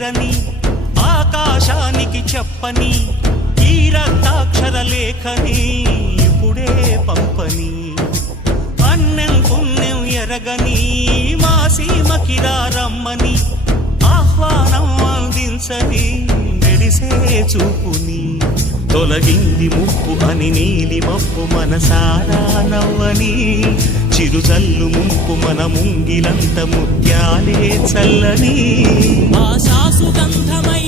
చేరని ఆకాశానికి చెప్పని ఈ రక్తాక్షర లేఖని ఇప్పుడే పంపని అన్నం పుణ్యం ఎరగని మా సీమకిరా రమ్మని ఆహ్వానం అందించని మెరిసే చూపుని తొలగింది ముప్పు అని నీలి మప్పు మనసారా నవ్వని చిరుజల్లు ముంపు మన ముంగిలంత ముత్యాలే చల్లని ఆశా సుగంధమై